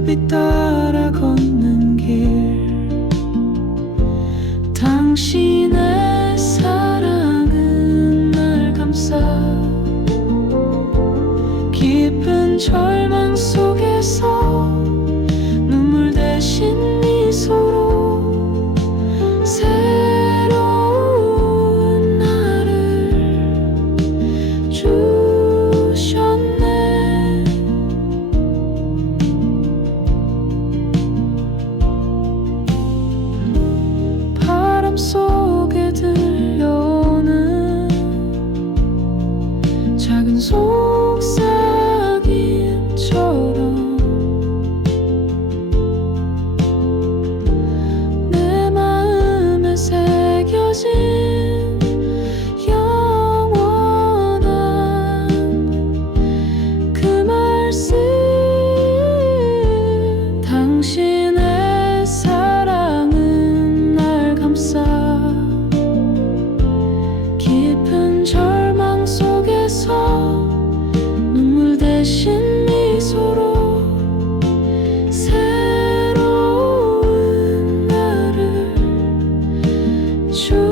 불빛 따라 걷는 길. 당신의 사랑은 날 감싸 깊은 절망 속에서 so bitter. 出